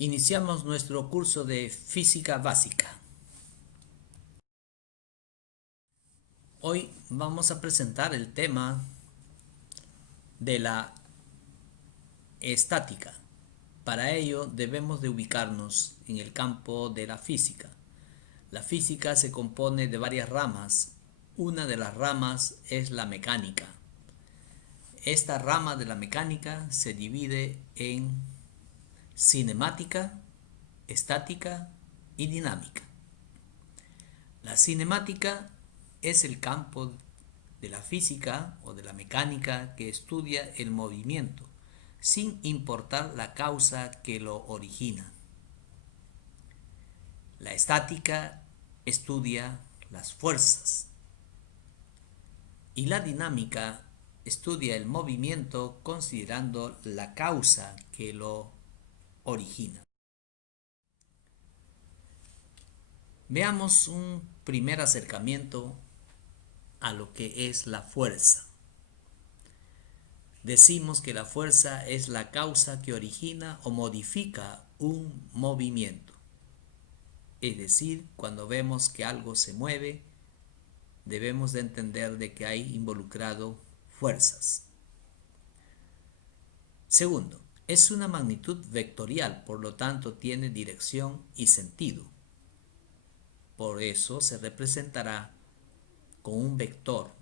Iniciamos nuestro curso de física básica. Hoy vamos a presentar el tema de la estática. Para ello debemos de ubicarnos en el campo de la física. La física se compone de varias ramas. Una de las ramas es la mecánica. Esta rama de la mecánica se divide en cinemática, estática y dinámica. La cinemática es el campo de la física o de la mecánica que estudia el movimiento, sin importar la causa que lo origina. La estática estudia las fuerzas y la dinámica estudia el movimiento considerando la causa que lo origina. Veamos un primer acercamiento a lo que es la fuerza. Decimos que la fuerza es la causa que origina o modifica un movimiento. Es decir, cuando vemos que algo se mueve, debemos de entender de que hay involucrado fuerzas. Segundo, es una magnitud vectorial, por lo tanto tiene dirección y sentido. Por eso se representará con un vector.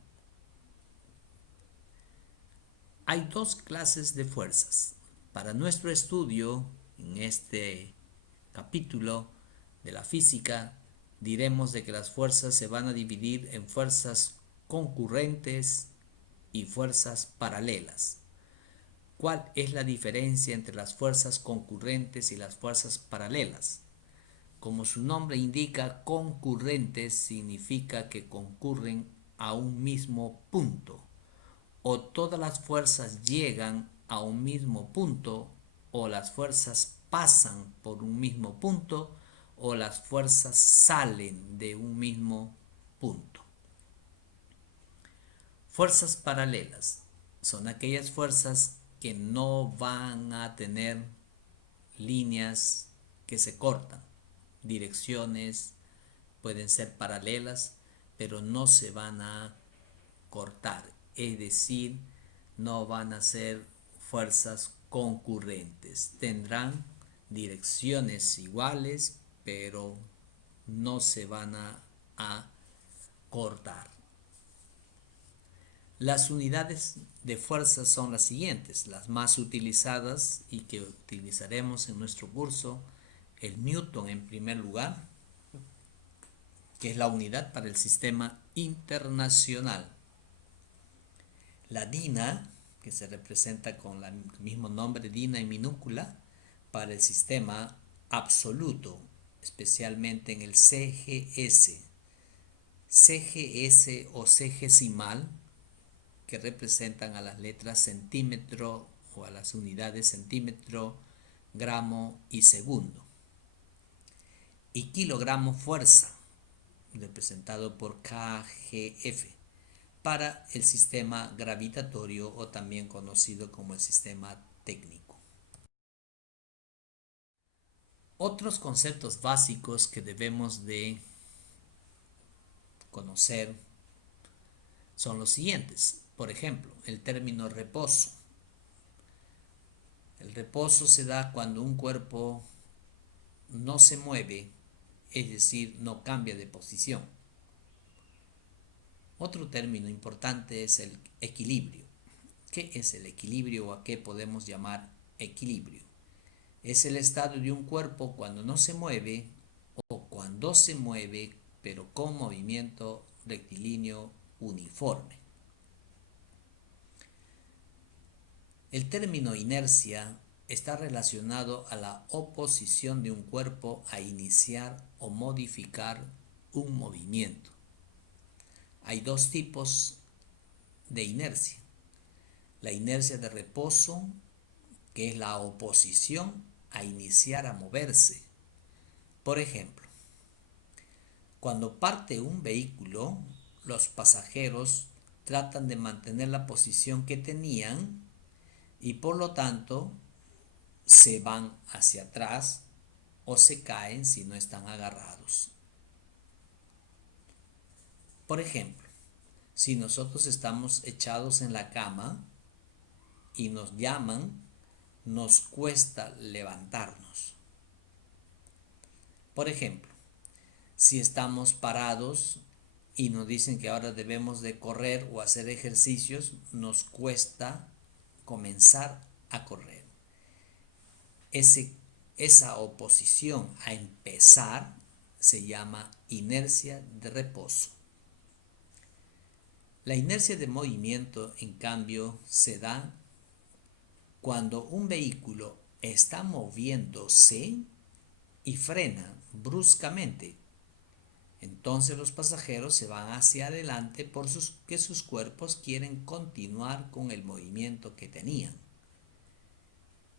Hay dos clases de fuerzas. Para nuestro estudio, en este capítulo de la física, diremos de que las fuerzas se van a dividir en fuerzas concurrentes y fuerzas paralelas. ¿Cuál es la diferencia entre las fuerzas concurrentes y las fuerzas paralelas? Como su nombre indica, concurrentes significa que concurren a un mismo punto, o todas las fuerzas llegan a un mismo punto, o las fuerzas pasan por un mismo punto, o las fuerzas salen de un mismo punto. Fuerzas paralelas son aquellas fuerzas que no van a tener líneas que se cortan. Direcciones pueden ser paralelas, pero no se van a cortar. Es decir, no van a ser fuerzas concurrentes. Tendrán direcciones iguales, pero no se van a cortar. Las unidades de fuerza son las siguientes, las más utilizadas y que utilizaremos en nuestro curso: el Newton en primer lugar, que es la unidad para el sistema internacional. La DINA, que se representa con el mismo nombre, DINA en minúscula, para el sistema absoluto, especialmente en el CGS. CGS o CGesimal, que representan a las letras centímetro o a las unidades centímetro, gramo y segundo. Y kilogramo fuerza, representado por KGF, para el sistema gravitatorio o también conocido como el sistema técnico. Otros conceptos básicos que debemos de conocer son los siguientes. Por ejemplo, el término reposo. El reposo se da cuando un cuerpo no se mueve, es decir, no cambia de posición. Otro término importante es el equilibrio. ¿Qué es el equilibrio o a qué podemos llamar equilibrio? Es el estado de un cuerpo cuando no se mueve o cuando se mueve, pero con movimiento rectilíneo uniforme. El término inercia está relacionado a la oposición de un cuerpo a iniciar o modificar un movimiento. Hay dos tipos de inercia. La inercia de reposo, que es la oposición a iniciar a moverse. Por ejemplo, cuando parte un vehículo, los pasajeros tratan de mantener la posición que tenían y por lo tanto se van hacia atrás o se caen si no están agarrados. Por ejemplo, si nosotros estamos echados en la cama y nos llaman, nos cuesta levantarnos. Por ejemplo, si estamos parados y nos dicen que ahora debemos de correr o hacer ejercicios, nos cuesta comenzar a correr. Esa oposición a empezar se llama inercia de reposo. La inercia de movimiento, en cambio, se da cuando un vehículo está moviéndose y frena bruscamente. Entonces los pasajeros se van hacia adelante porque sus cuerpos quieren continuar con el movimiento que tenían.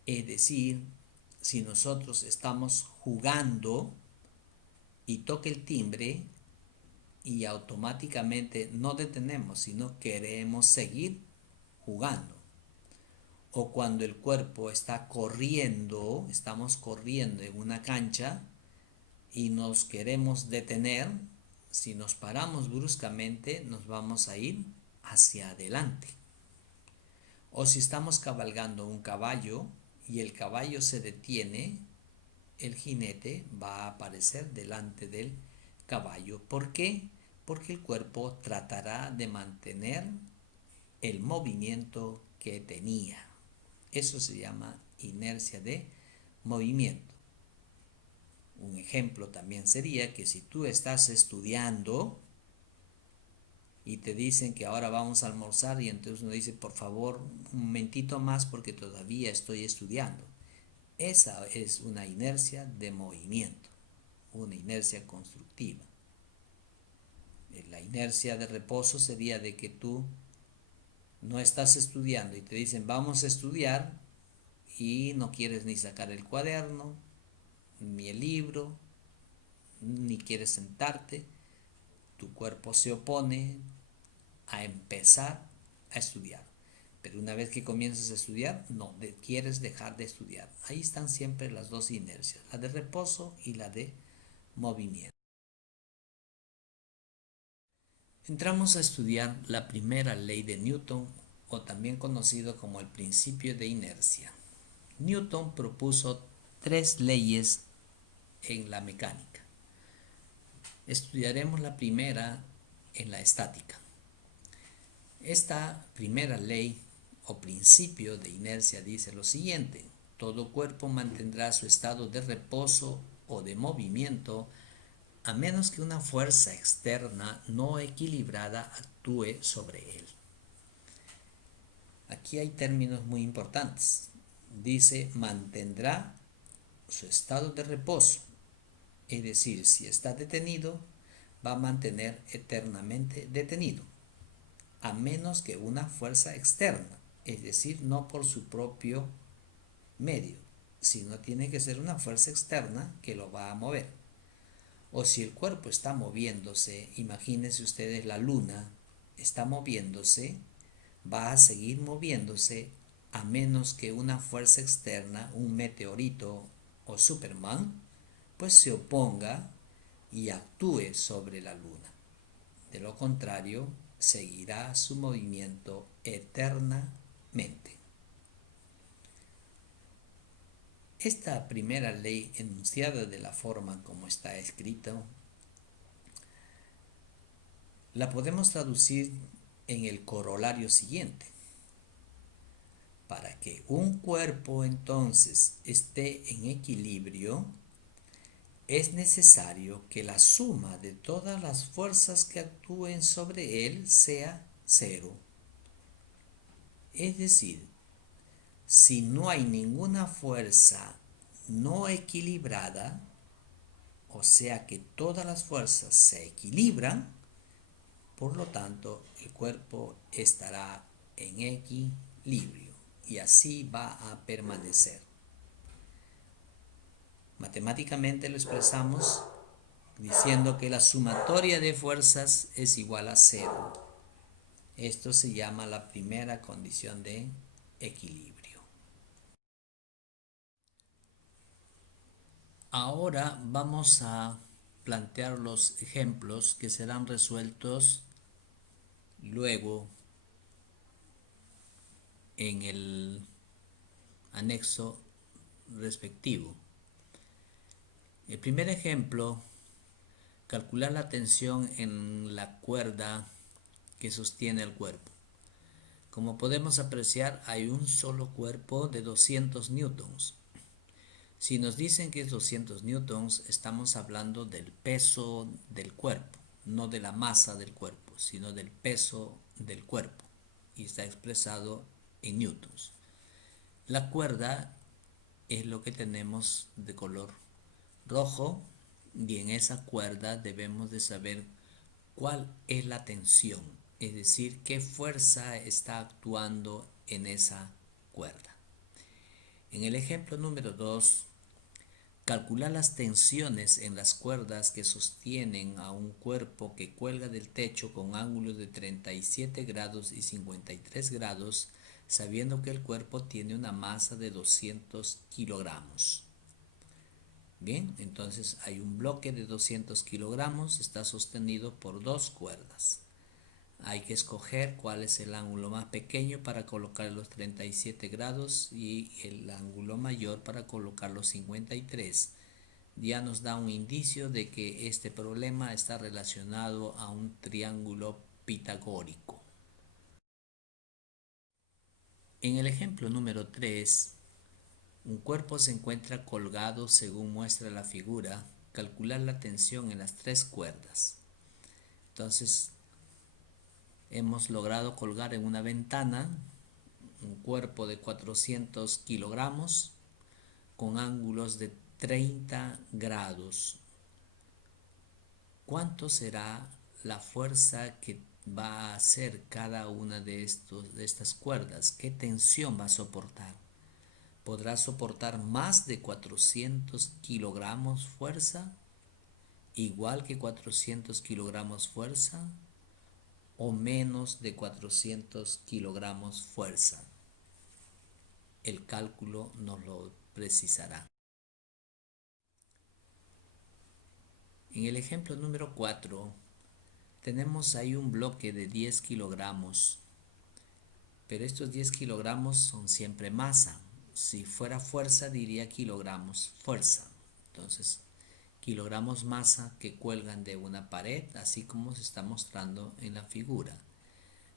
Es decir, si nosotros estamos jugando y toca el timbre y automáticamente no detenemos, sino queremos seguir jugando. O cuando el cuerpo está corriendo, estamos corriendo en una cancha y nos queremos detener, si nos paramos bruscamente nos vamos a ir hacia adelante. O si estamos cabalgando un caballo y el caballo se detiene, el jinete va a aparecer delante del caballo. ¿Por qué? Porque el cuerpo tratará de mantener el movimiento que tenía. Eso se llama inercia de movimiento. Un ejemplo también sería que si tú estás estudiando y te dicen que ahora vamos a almorzar y entonces uno dice, por favor, un momentito más porque todavía estoy estudiando. Esa es una inercia de movimiento, una inercia constructiva. La inercia de reposo sería de que tú no estás estudiando y te dicen vamos a estudiar y no quieres ni sacar el cuaderno, ni el libro, ni quieres sentarte. Tu cuerpo se opone a empezar a estudiar. Pero una vez que comienzas a estudiar, no, quieres dejar de estudiar. Ahí están siempre las dos inercias, la de reposo y la de movimiento. Entramos a estudiar la primera ley de Newton, o también conocido como el principio de inercia. Newton propuso 3 leyes en la mecánica. Estudiaremos la primera en la estática. Esta primera ley o principio de inercia dice lo siguiente: todo cuerpo mantendrá su estado de reposo o de movimiento a menos que una fuerza externa no equilibrada actúe sobre él. Aquí hay términos muy importantes. Dice mantendrá su estado de reposo, es decir, si está detenido, va a mantener eternamente detenido, a menos que una fuerza externa, es decir, no por su propio medio, sino tiene que ser una fuerza externa que lo va a mover. O si el cuerpo está moviéndose, imagínense ustedes la luna, está moviéndose, va a seguir moviéndose a menos que una fuerza externa, un meteorito o Superman, pues se oponga y actúe sobre la luna. De lo contrario, seguirá su movimiento eternamente. Esta primera ley, enunciada de la forma como está escrito, la podemos traducir en el corolario siguiente. Para que un cuerpo entonces esté en equilibrio, es necesario que la suma de todas las fuerzas que actúen sobre él sea cero. Es decir, si no hay ninguna fuerza no equilibrada, o sea que todas las fuerzas se equilibran, por lo tanto el cuerpo estará en equilibrio y así va a permanecer. Matemáticamente lo expresamos diciendo que la sumatoria de fuerzas es igual a cero. Esto se llama la primera condición de equilibrio. Ahora vamos a plantear los ejemplos que serán resueltos luego en el anexo respectivo. El primer ejemplo, calcular la tensión en la cuerda que sostiene el cuerpo. Como podemos apreciar, hay un solo cuerpo de 200 newtons. Si nos dicen que es 200 newtons, estamos hablando del peso del cuerpo, no de la masa del cuerpo, sino del peso del cuerpo, y está expresado en newtons. La cuerda es lo que tenemos de color rojo, y en esa cuerda debemos de saber cuál es la tensión, es decir, qué fuerza está actuando en esa cuerda. En el ejemplo número 2, calcular las tensiones en las cuerdas que sostienen a un cuerpo que cuelga del techo con ángulos de 37 grados y 53 grados, sabiendo que el cuerpo tiene una masa de 200 kilogramos. Bien, entonces hay un bloque de 200 kilogramos, está sostenido por dos cuerdas. Hay que escoger cuál es el ángulo más pequeño para colocar los 37 grados y el ángulo mayor para colocar los 53. Ya nos da un indicio de que este problema está relacionado a un triángulo pitagórico. En el ejemplo número 3, un cuerpo se encuentra colgado según muestra la figura. Calcular la tensión en las tres cuerdas. Entonces, hemos logrado colgar en una ventana un cuerpo de 400 kilogramos con ángulos de 30 grados. ¿Cuánto será la fuerza que va a hacer cada una de estas cuerdas? ¿Qué tensión va a soportar? ¿Podrá soportar más de 400 kilogramos fuerza? ¿Igual que 400 kilogramos fuerza? ¿O menos de 400 kilogramos fuerza? El cálculo nos lo precisará. En el ejemplo número 4, tenemos ahí un bloque de 10 kilogramos, pero estos 10 kilogramos son siempre masa. Si fuera fuerza diría kilogramos fuerza. Entonces, kilogramos masa que cuelgan de una pared, así como se está mostrando en la figura.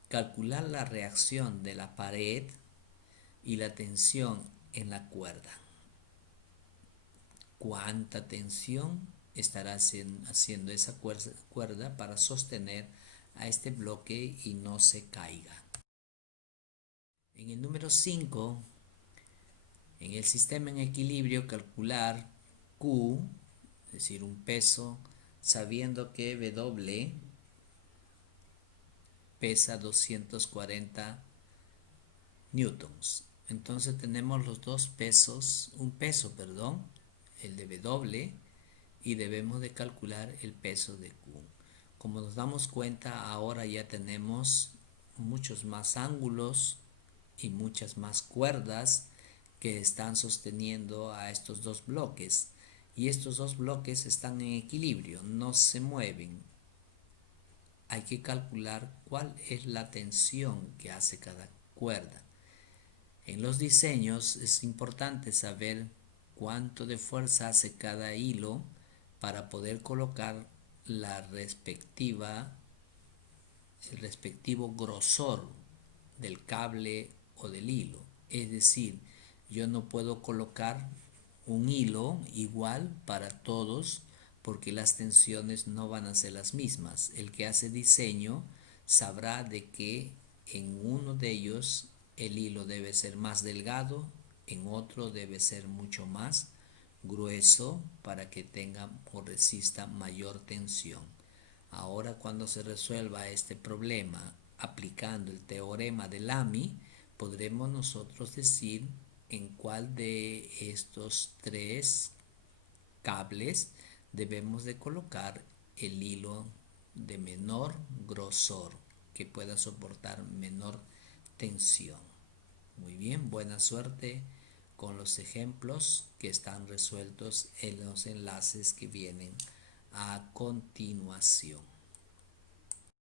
Calcular la reacción de la pared y la tensión en la cuerda. ¿Cuánta tensión estará haciendo esa cuerda para sostener a este bloque y no se caiga? En el número 5, en el sistema en equilibrio, calcular Q, es decir, un peso, sabiendo que W pesa 240 newtons. Entonces tenemos los dos pesos, el de W, y debemos de calcular el peso de Q. Como nos damos cuenta, ahora ya tenemos muchos más ángulos y muchas más cuerdas que están sosteniendo a estos dos bloques, y estos dos bloques están en equilibrio, no se mueven. Hay que calcular cuál es la tensión que hace cada cuerda. En los diseños es importante saber cuánto de fuerza hace cada hilo para poder colocar el respectivo grosor del cable o del hilo. Es decir, yo no puedo colocar un hilo igual para todos porque las tensiones no van a ser las mismas. El que hace diseño sabrá de que en uno de ellos el hilo debe ser más delgado, en otro debe ser mucho más grueso para que tenga o resista mayor tensión. Ahora, cuando se resuelva este problema aplicando el teorema de Lamy, podremos nosotros decir en cuál de estos tres cables debemos de colocar el hilo de menor grosor que pueda soportar menor tensión. Muy bien, buena suerte con los ejemplos que están resueltos en los enlaces que vienen a continuación.